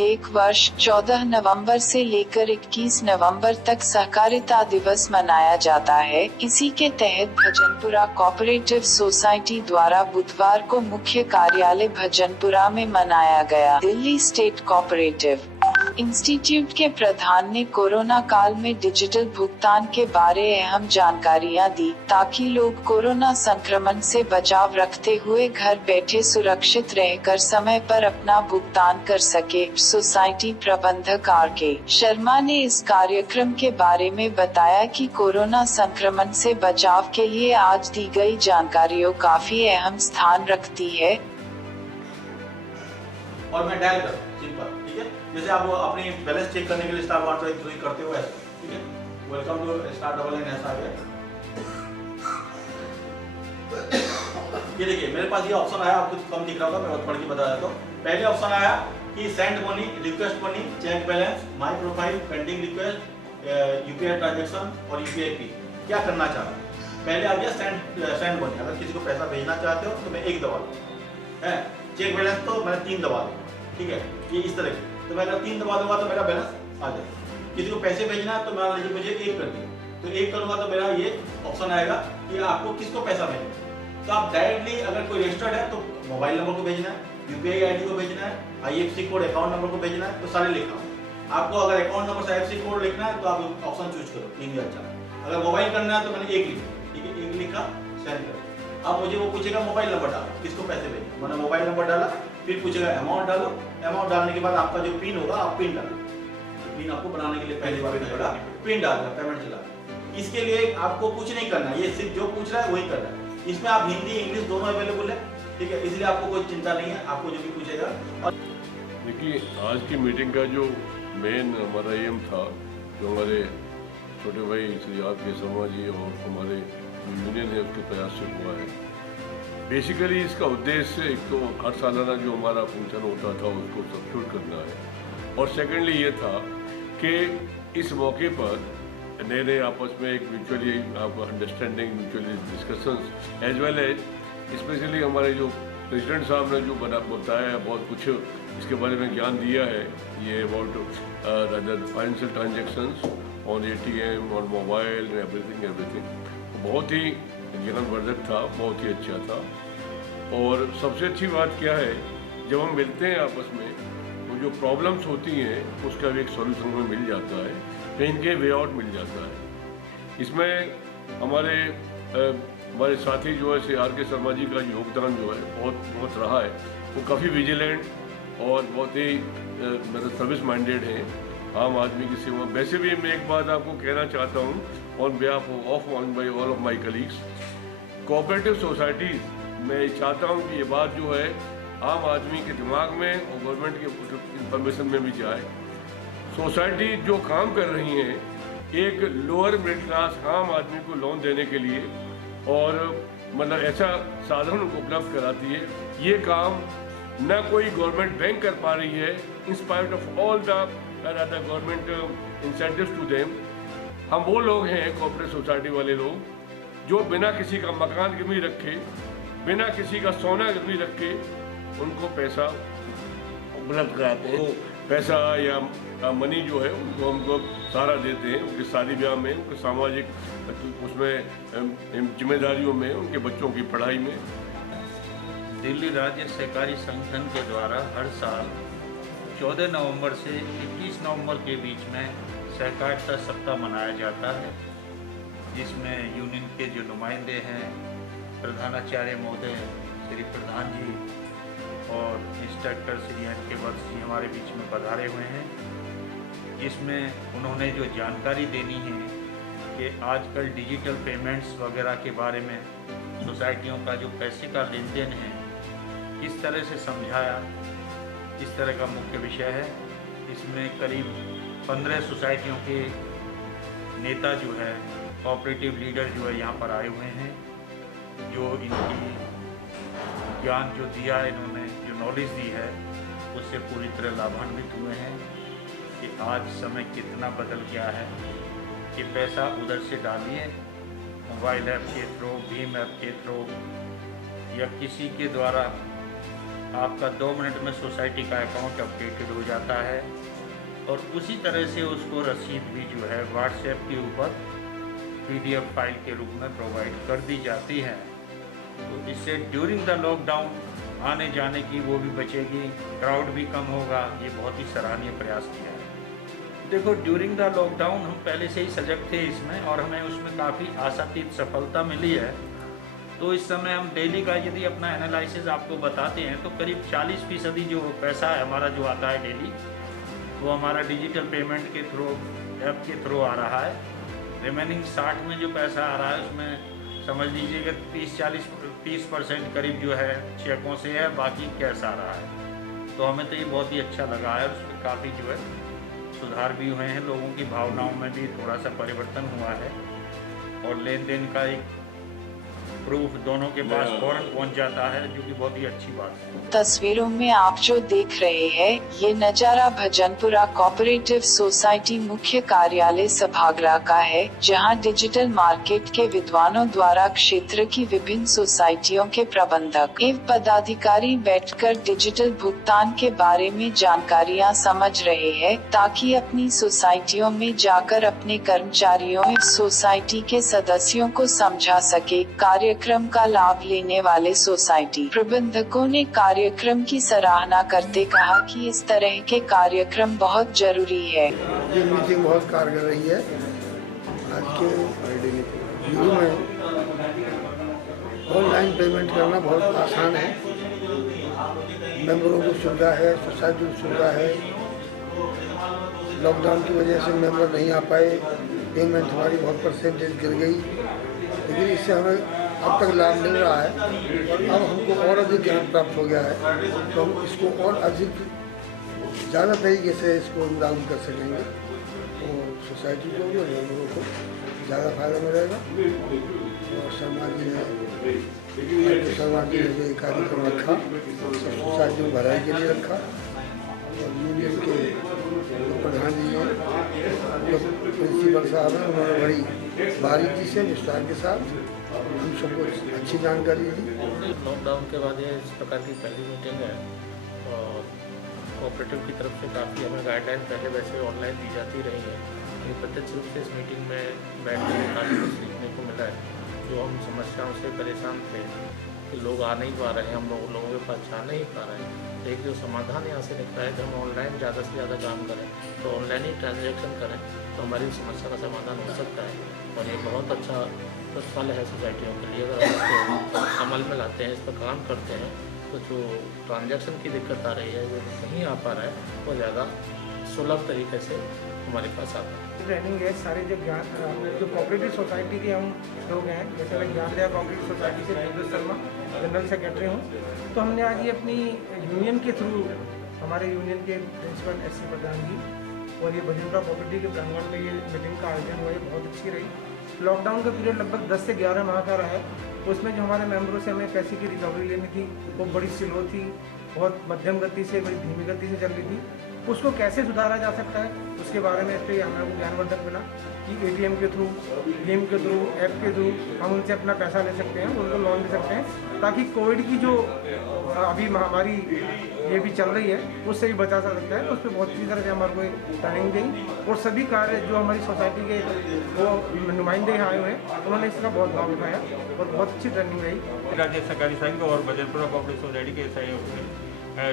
प्रत्येक वर्ष 14 नवंबर से लेकर 21 नवंबर तक सहकारिता दिवस मनाया जाता है। इसी के तहत भजनपुरा कोऑपरेटिव सोसाइटी द्वारा बुधवार को मुख्य कार्यालय भजनपुरा में मनाया गया। दिल्ली स्टेट कोऑपरेटिव इंस्टीट्यूट के प्रधान ने कोरोना काल में डिजिटल भुगतान के बारे अहम जानकारियां दी, ताकि लोग कोरोना संक्रमण से बचाव रखते हुए घर बैठे सुरक्षित रहकर समय पर अपना भुगतान कर सके। सोसाइटी प्रबंधक आर.के. शर्मा ने इस कार्यक्रम के बारे में बताया कि कोरोना संक्रमण से बचाव के लिए आज दी गई जानकारियों काफी अहम स्थान रखती है। और मैं डायल कर सिंपल, ठीक है। जैसे आप अपनी बैलेंस चेक करने के लिए स्टार 1 2 3 करते हो ऐसे, ठीक है। Welcome to star double N ऐसा है। ये देखिए मेरे पास ये ऑप्शन आया, आपको कम दिख रहा होगा, मैं पढ़ के बता देता हूँ। पहले ऑप्शन आया कि send money, request money, check balance, my profile, pending request, UPI transaction और यूपीआई पी। क्या करना चाह रहा है? पहले आ गया सेंड मनी। अगर किसी को पैसा भेजना चाहते हो तो मैं 1 दबा दूँ, है। चेक बैलेंस तो मैंने 3 दबा दूँ, ठीक है। ये इस तरह की, तो मैं अगर 3 दबा दूंगा तो मेरा बैलेंस आ जाएगा। किसी को पैसे भेजना है तो मान लीजिए मुझे 1 कर दिया, तो 1 करूंगा तो मेरा ये ऑप्शन आएगा कि आपको किसको पैसा भेजना। तो आप डायरेक्टली अगर कोई रजिस्टर्ड है तो मोबाइल नंबर को भेजना है, यूपीआई आईडी को भेजना है, आईएफएससी कोड अकाउंट नंबर को भेजना है, तो सारे लिखा हो। आपको अगर अकाउंट नंबर से आईएफएससी कोड लिखना है तो आप ऑप्शन चूज करो, 3 या 4। अगर मोबाइल करना है तो मैंने 1 लिखा, ठीक है, 1 लिखा, सेंड करो। अब मुझे वो पूछेगा मोबाइल नंबर डालो, किसको पैसे भेजना। मैंने मोबाइल नंबर डाला, फिर पूछेगा अमाउंट डालो। अमाउंट डालने के बाद आपका जो पिन होगा आप पिन डालो। पिन आपको बनाने के लिए पहली बार पड़ेगा, पिन डालना, पेमेंट चला। इसके लिए आपको कुछ नहीं करना, ये सिर्फ जो पूछ रहा है वही करना है। इसमें आप हिंदी इंग्लिश दोनों अवेलेबल है, ठीक है, इसलिए आपको कोई चिंता नहीं है, आपको जो भी पूछेगा। और देखिए आज की मीटिंग का जो मेन हमारा एम था, जो हमारे छोटे भाई श्री आर.के. शर्मा जी और हमारे यूनियन है उसके प्रयास से हुआ है। बेसिकली इसका उद्देश्य एक तो हर सालाना जो हमारा फंक्शन होता था उसको सब्स्टिट्यूट करना है, और सेकेंडली ये था कि इस मौके पर नए नए आपस में एक म्यूचुअली आपका understanding, mutually discussions as well as specially हमारे जो प्रेसिडेंट साहब ने जो बताया है, बहुत कुछ इसके बारे में ज्ञान दिया है। ये about financial transactions on ATM और मोबाइल एवरीथिंग बहुत ही ज्ञानवर्धक था, बहुत ही अच्छा था। और सबसे अच्छी बात क्या है, जब हम मिलते हैं आपस में तो जो प्रॉब्लम्स होती हैं उसका भी एक सॉल्यूशन हमें मिल जाता है, कहीं के वे आउट मिल जाता है। इसमें हमारे साथी जो है आर.के. शर्मा जी का योगदान जो है बहुत रहा है। वो काफ़ी विजिलेंट और बहुत ही मतलब सर्विस माइंडेड है, आम आदमी की सेवा। वैसे भी मैं एक बात आपको कहना चाहता हूँ on behalf of all of my colleagues, cooperative societies, मैं चाहता हूँ कि ये बात जो है आम आदमी के दिमाग में और गवर्नमेंट के इंफॉर्मेशन में भी जाए। सोसाइटी जो काम कर रही हैं एक लोअर मिडिल क्लास आम आदमी को लोन देने के लिए, और मतलब ऐसा साधन उपलब्ध कराती है। ये काम न कोई गवर्नमेंट बैंक कर पा रही है, in spite of all the government incentives to them. हम वो लोग हैं कोऑपरेटिव सोसाइटी वाले लोग जो बिना किसी का मकान गिरवी रखे, बिना किसी का सोना गिरवी रखे उनको पैसा उपलब्ध कराते हैं। तो पैसा या मनी जो है उनको हमको सहारा देते हैं, उनके शादी ब्याह में, उनके सामाजिक उसमें जिम्मेदारियों में, उनके बच्चों की पढ़ाई में। दिल्ली राज्य सहकारी संगठन के द्वारा हर साल 14 नवंबर से 21 नवंबर के बीच में सहकारिता सप्ताह मनाया जाता है, जिसमें यूनियन के जो नुमाइंदे हैं, प्रधानाचार्य महोदय श्री प्रधान जी और इंस्ट्रक्टर श्री एन.के. वत्स जी हमारे बीच में पधारे हुए हैं। इसमें उन्होंने जो जानकारी देनी है कि आजकल डिजिटल पेमेंट्स वगैरह के बारे में सोसाइटियों का जो पैसे का लेन देन है किस तरह से समझाया, इस तरह का मुख्य विषय है। इसमें करीब 15 सोसाइटियों के नेता जो है, कोऑपरेटिव लीडर जो है यहाँ पर आए हुए हैं, जो इनकी ज्ञान जो दिया है, इन्होंने जो नॉलेज दी है उससे पूरी तरह लाभान्वित हुए हैं कि आज समय कितना बदल गया है कि पैसा उधर से डालिए मोबाइल ऐप के थ्रू, भीम ऐप के थ्रू या किसी के द्वारा आपका 2 मिनट में सोसाइटी का अकाउंट अपडेटेड हो जाता है और उसी तरह से उसको रसीद भी जो है व्हाट्सएप के ऊपर PDF फाइल के रूप में प्रोवाइड कर दी जाती है। तो इससे ड्यूरिंग द लॉकडाउन आने जाने की वो भी बचेगी, क्राउड भी कम होगा। ये बहुत ही सराहनीय प्रयास किया है। देखो, ड्यूरिंग द लॉकडाउन हम पहले से ही सजग थे इसमें और हमें उसमें काफ़ी आशातीत सफलता मिली है। तो इस समय हम डेली का यदि अपना एनालिसिस आपको बताते हैं तो करीब 40% जो पैसा है हमारा जो आता है डेली, वो हमारा डिजिटल पेमेंट के थ्रू, ऐप के थ्रू आ रहा है। रिमेनिंग 60 में जो पैसा आ रहा है उसमें समझ लीजिए कि 30% करीब जो है चेकों से है, बाकी कैश आ रहा है। तो हमें तो ये बहुत ही अच्छा लगा है और उसमें काफ़ी जो है सुधार भी हुए हैं, लोगों की भावनाओं में भी थोड़ा सा परिवर्तन हुआ है और लेन देन का एक प्रूफ दोनों के पास फौरन पहुंच जाता है, जो कि बहुत ही अच्छी बात है। तस्वीरों में आप जो देख रहे हैं ये नजारा भजनपुरा कोऑपरेटिव सोसाइटी मुख्य कार्यालय सभागृह का है, जहां डिजिटल मार्केट के विद्वानों द्वारा क्षेत्र की विभिन्न सोसाइटियों के प्रबंधक एवं पदाधिकारी बैठकर डिजिटल भुगतान के बारे में जानकारियां समझ रहे हैं, ताकि अपनी सोसाइटियों में जाकर अपने कर्मचारियों एवं सोसाइटी के सदस्यों को समझा सके। कार्यक्रम का लाभ लेने वाले सोसाइटी प्रबंधकों ने कार्यक्रम की सराहना करते कहा कि इस तरह के कार्यक्रम बहुत जरूरी है। ये मीटिंग बहुत कारगर रही है। आज के युग में ऑनलाइन पेमेंट करना बहुत आसान है। मेंबरों को सुविधा है, सोसाइटी को सुविधा है। लॉकडाउन की वजह से मेंबर नहीं आ पाए, पेमेंट हमारी बहुत परसेंटेज गिर गई, लेकिन इससे हमें अब तक लाभ मिल रहा है और अब हमको और अधिक ज्ञान प्राप्त हो गया है, तो हम इसको और अधिक ज़्यादा तरीके से इसको लागू कर सकेंगे और सोसाइटी को भी और मेंबरों को ज़्यादा फायदा मिलेगा। और शर्मा जी ने जो कार्यक्रम रखा, सोसाइटी को भलाई के लिए रखा और यूनियन के जो प्रधान जी हैं, जो प्रिंसिपल साहब हैं, उन्होंने बड़ी बारीकी से विस्तार के साथ हम सबको अच्छी जानकारी दी। लॉकडाउन के बाद ये इस प्रकार की पहली मीटिंग है और कोऑपरेटिव की तरफ से काफ़ी हमें गाइडलाइन पहले वैसे ऑनलाइन दी जाती रही है, लेकिन प्रत्यक्ष रूप से इस मीटिंग में बैठने में काफ़ी कुछ सीखने को मिला है। जो हम समस्याओं से परेशान थे कि लोग आ नहीं पा रहे हैं, हम लोगों के पास जा नहीं पा रहे हैं, एक जो समाधान यहाँ से निकला है कि हम ऑनलाइन ज़्यादा से ज़्यादा काम करें, तो ऑनलाइन ही ट्रांजैक्शन करें तो हमारी समस्या का समाधान हो सकता है। और ये बहुत अच्छा फल है सोसाइटियों के लिए। अगर हम इसको अमल में लाते हैं, इस पर काम करते हैं, तो जो ट्रांजैक्शन की दिक्कत आ रही है, जो नहीं आ पा रहा है, वो ज़्यादा सुलभ तरीके से हमारे पास आता है। ट्रेनिंग है सारे जो कोऑपरेटिव सोसाइटी के हम लोग हैं, जैसे मैं ज्ञान दिया कोऑपरेटिव सोसाइटी से देवेश शर्मा जनरल सेक्रेटरी हूँ। तो हमने आज ये अपनी यूनियन के थ्रू, हमारे यूनियन के प्रिंसिपल SC प्रधान जी और ये भजनपुरा कोऑपरेटिव के प्रांगण में ये मीटिंग का आयोजन हुआ, ये बहुत अच्छी रही। लॉकडाउन का पीरियड लगभग 10 से 11 माह का रहा है। उसमें जो हमारे मेंबरों से हमें पैसे की रिकवरी लेनी थी, वो बड़ी स्लो थी, बहुत मध्यम गति से, बड़ी धीमी गति से चल रही थी। उसको कैसे सुधारा जा सकता है, उसके बारे में इस पर हमें ज्ञानवर्धन मिला कि ATM के थ्रू, गेम के थ्रू, ऐप के थ्रू हम उनसे अपना पैसा ले सकते हैं, उनको लोन दे सकते हैं, ताकि कोविड की जो अभी महामारी ये भी चल रही है उससे भी बचा जा सकता है। तो उस पर बहुत अच्छी तरह से हमारे को ट्रेनिंग दी और सभी कार्य जो हमारी सोसाइटी के वो नुमाइंदे आए हुए हैं, उन्होंने इसका बहुत लाभ उठाया और बहुत अच्छी ट्रेनिंग रही। राज्य सहकारी संघ और भजनपुरा कोऑपरेटिव सोसाइटी के सहयोग से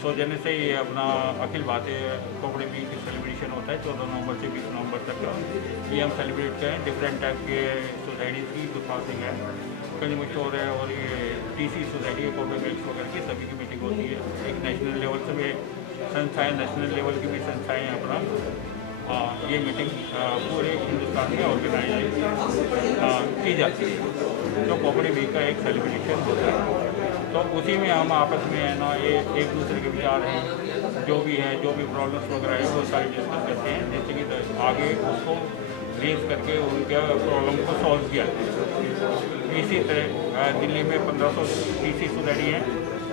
सौजन्य से ये अपना Akhil Bharatiya cooperative week celebration होता है 14 नवंबर से 20 नवंबर तक। ये हम सेलिब्रेट करें, डिफरेंट टाइप के सोसाइटीज़ की बुक हाउसिंग है, कंज्यूमर स्टोर है और ये TC सोसाइटी के कोऑपरेटिव बैंक्स वगैरह की सभी की मीटिंग होती है। एक नेशनल लेवल से भी संस्थाएँ, नेशनल लेवल की भी संस्थाएँ अपना ये मीटिंग पूरे हिंदुस्तान में ऑर्गेनाइज की जाती है। तो कोऑपरेटिव वीक का एक सेलिब्रेशन होता है, तो उसी में हम आपस में है ना ये एक दूसरे के विचार हैं, जो भी है, जो भी प्रॉब्लम्स वगैरह है वो सारी डिस्कस करते हैं, जैसे कि आगे उसको रेज करके उनके प्रॉब्लम को सॉल्व किया जाए। इसी तरह दिल्ली में 1500 TC सोसाइटी हैं,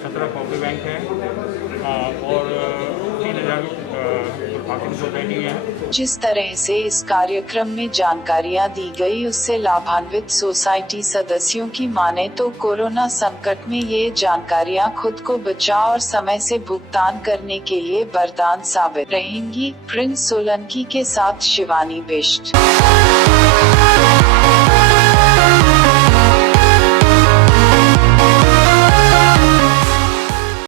17 कॉपी बैंक हैं और 3000 हाउसिंग सोसाइटी हैं। जिस तरह से इस कार्यक्रम में जानकारियां दी गई उससे लाभान्वित सोसाइटी सदस्यों की माने तो कोरोना संकट में ये जानकारियां खुद को बचाव और समय से भुगतान करने के लिए वरदान साबित रहेंगी। प्रिंस सोलंकी के साथ शिवानी बिष्ट।